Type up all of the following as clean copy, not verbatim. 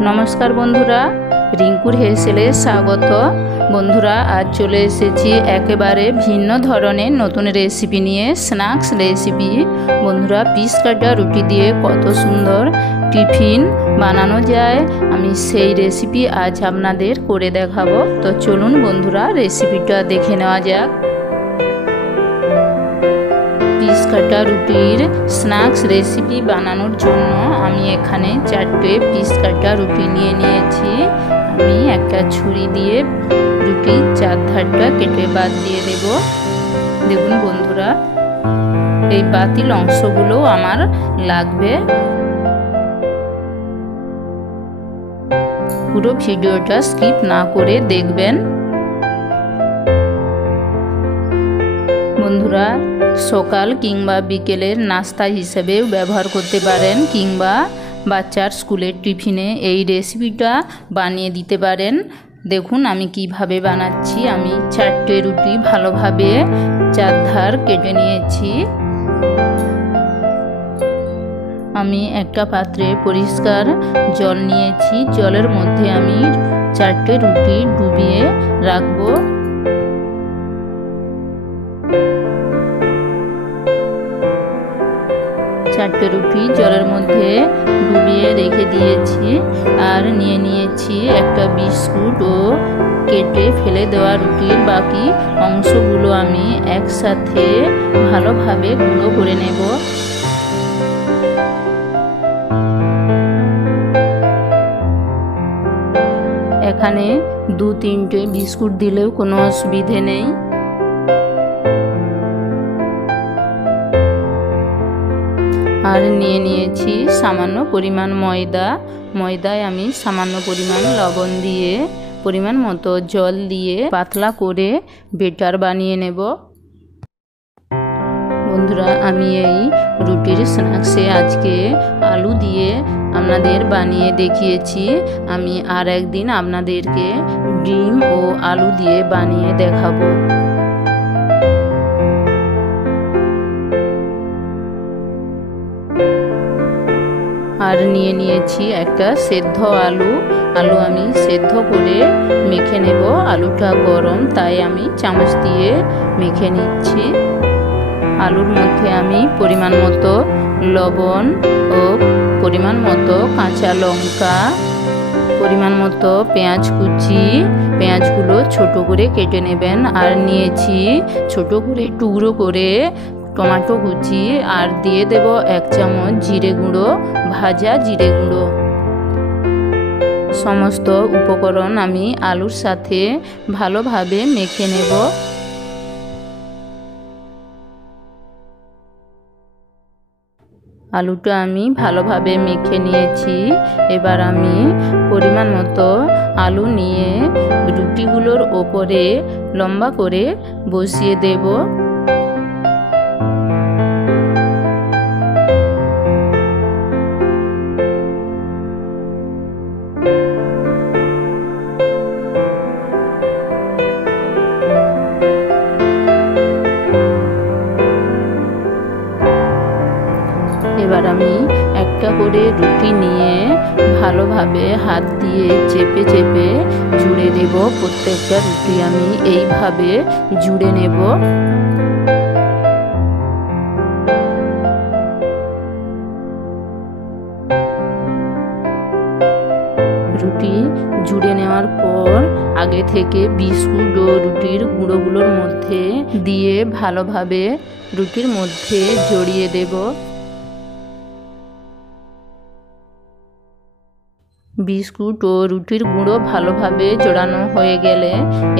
नमस्कार बंधुरा रिंकुर हेसेले स्वागत। बंधुरा आज चले एसेछि एकेबारे भिन्न धरनेर नतून रेसिपि निये स्नैक्स रेसिपि। बंधुरा पिस काटा रुटी दिए कत सुंदर टिफिन बानानो जाए आमी सेई रेसिपि आज आपनादेर करे देखाबो। तो चलुन बंधुरा रेसिपिटा देखे नेওয়া যাক। पिस काटा रुटिर स्नैक्स रेसिपि बानानोर जोन्नो आमी एखाने 4टे पिस काटा रुटी निये निয়েছি। आमी একটা ছুরি দিয়ে রুটির চারধারটা কেটে বাদ দিয়ে দেব। দেখুন বন্ধুরা এই বাতিল অংশগুলো আমার লাগবে। পুরো ভিডিওটা স্কিপ না করে দেখবেন। বন্ধুরা সকাল কিংবা বিকেলের নাস্তা হিসেবেও ব্যবহার করতে পারেন, কিংবা বাচ্চার স্কুলের টিফিনে এই রেসিপিটা বানিয়ে দিতে পারেন। দেখুন আমি কিভাবে বানাচ্ছি। আমি 4টে রুটি ভালোভাবে চারধার কেটে নিয়েছি। আমি একটা পাত্রে পরিষ্কার জল নিয়েছি। জলের মধ্যে আমি 4টে রুটি ডুবিয়ে রাখবো। 4টে রুটি জলের মধ্যে ডুবিয়ে রেখে দিয়েছি। আর নিয়ে নিয়েছি একটা বিস্কুট ও কেটে ফেলে দেওয়া রুটির বাকি অংশগুলো আমি একসাথে ভালোভাবে গুঁড়ো করে নেব। এখানে 2-3টে বিস্কুট দিলেও কোনো অসুবিধে নেই। আর নিয়ে নিয়েছি সামান্য পরিমাণ ময়দা। ময়দায় আমি সামান্য পরিমাণ লবণ দিয়ে পরিমাণ মতো জল দিয়ে পাতলা করে বেটার বানিয়ে নেব। বন্ধুরা আমি এই রুটির স্ন্যাক্সে আজকে আলু দিয়ে আপনাদের বানিয়ে দেখিয়েছি। আমি আর একদিন আপনাদেরকে ডিম ও আলু দিয়ে বানিয়ে দেখাবো। আর নিয়ে নিয়েছি একটা সেদ্ধ আলু। আলু আমি সেদ্ধ করে মেখে নেব। আলুটা গরম তাই আমি চামচ দিয়ে মেখে নিচ্ছি। আলুর মধ্যে আমি পরিমাণ মতো লবণ ও পরিমাণ মতো কাঁচা লঙ্কা, পরিমাণ মতো পেঁয়াজ কুচি, পেঁয়াজগুলো ছোট করে কেটে নেবেন। আর নিয়েছি ছোট করে টুকরো করে টমেটো কুচি। আর দিয়ে দেব 1 চামচ জিরে গুঁড়ো, ভাজা জিরে গুঁড়ো। সমস্ত উপকরণ আমি আলুর সাথে ভালোভাবে মেখে নেব। আলুটা আমি ভালোভাবে মেখে নিয়েছি। এবার আমি পরিমাণ মতো আলু নিয়ে রুটিগুলোর ওপরে লম্বা করে বসিয়ে দেব। এবার আমি একটা করে রুটি নিয়ে ভালোভাবে হাত দিয়ে চেপে চেপে জুড়ে দেব। প্রত্যেকটা রুটি আমি এইভাবে জুড়ে নেব। রুটি জুড়ে নেওয়ার পর আগে থেকে বিস্কুট ও রুটির গুঁড়োগুলোর মধ্যে দিয়ে ভালোভাবে রুটির মধ্যে জড়িয়ে দেব। বিস্কুট ও রুটির গুঁড়ো ভালোভাবে জড়ানো হয়ে গেলে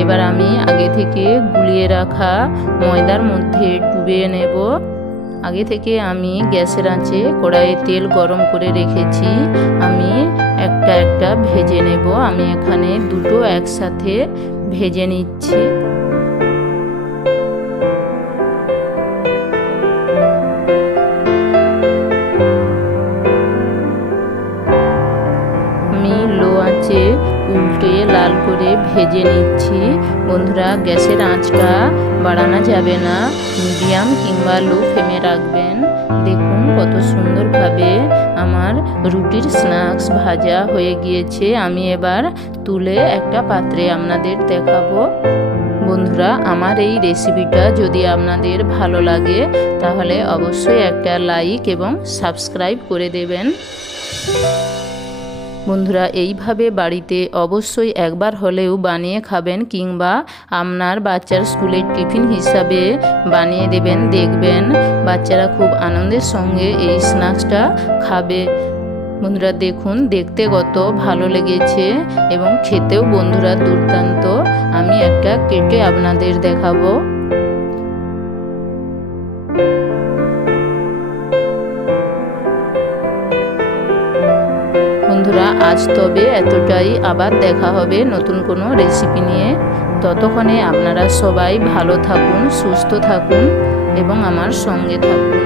এবার আমি আগে থেকে গুলিয়ে রাখা ময়দার মধ্যে ডুবিয়ে নেব। আগে থেকে আমি গ্যাসের আঁচে কড়াইয়ে তেল গরম করে রেখেছি। আমি একটা একটা ভেজে নেব। আমি এখানে দুটো একসাথে ভেজে নিচ্ছি। উল্টে লাল করে ভেজে নিচ্ছি। বন্ধুরা গ্যাসের আঁচটা বাড়ানো যাবে না, মিডিয়াম কিংবা লো ফ্লেমে রাখবেন। দেখুন কত সুন্দরভাবে আমার রুটির স্ন্যাক্স ভাজা হয়ে গিয়েছে। আমি এবার তুলে একটা পাত্রে আপনাদের দেখাবো। বন্ধুরা, আমার এই রেসিপিটা যদি আপনাদের ভালো লাগে তাহলে অবশ্যই একটা লাইক এবং সাবস্ক্রাইব করে দেবেন। বন্ধুরা, এইভাবে বাড়িতে অবশ্যই একবার হলেও বানিয়ে খাবেন, কিংবা আপনার বাচ্চার স্কুলের টিফিন হিসাবে বানিয়ে দেবেন। দেখবেন বাচ্চারা খুব আনন্দের সঙ্গে এই স্ন্যাক্সটা খাবে। বন্ধুরা দেখুন, দেখতে কত ভালো লেগেছে এবং খেতেও বন্ধুরা দুর্দান্ত। আমি একটা কেটে আপনাদের দেখাবো। বন্ধুরা আজ তবে এতটাই, আবার দেখা হবে নতুন কোনো রেসিপি নিয়ে। ততক্ষণে আপনারা সবাই ভালো থাকুন, সুস্থ থাকুন এবং আমার সঙ্গে থাকুন।